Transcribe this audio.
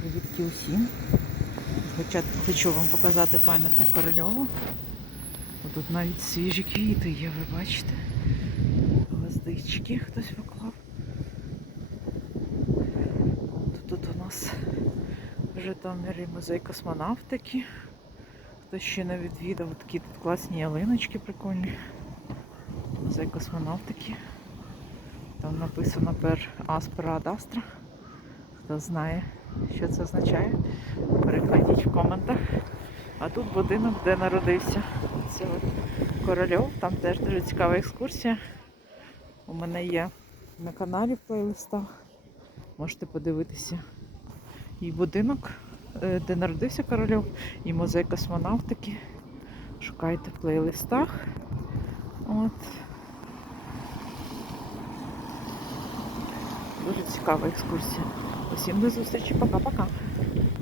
Привітки усім. Спочатку хочу вам показати пам'ятник корольову. Тут навіть свіжі квіти є, ви бачите. Гвоздички хтось поклав. Тут, тут у нас в Житомирі музей космонавтики. Хто ще не відвідав, такі тут класні ялиночки прикольні. Музей космонавтики. Там написано пер Аспера Адастра. Хто знає, що це означає, перекладіть в коментах. А тут будинок, де народився. Це от Корольов, там теж дуже цікава екскурсія. У мене є на каналі в плейлистах. Можете подивитися. І будинок, е, де народився Корольов, і музей космонавтики. Шукайте в плейлистах. От. Дуже цікава екскурсія. Всім до зустрічі, пока-пока.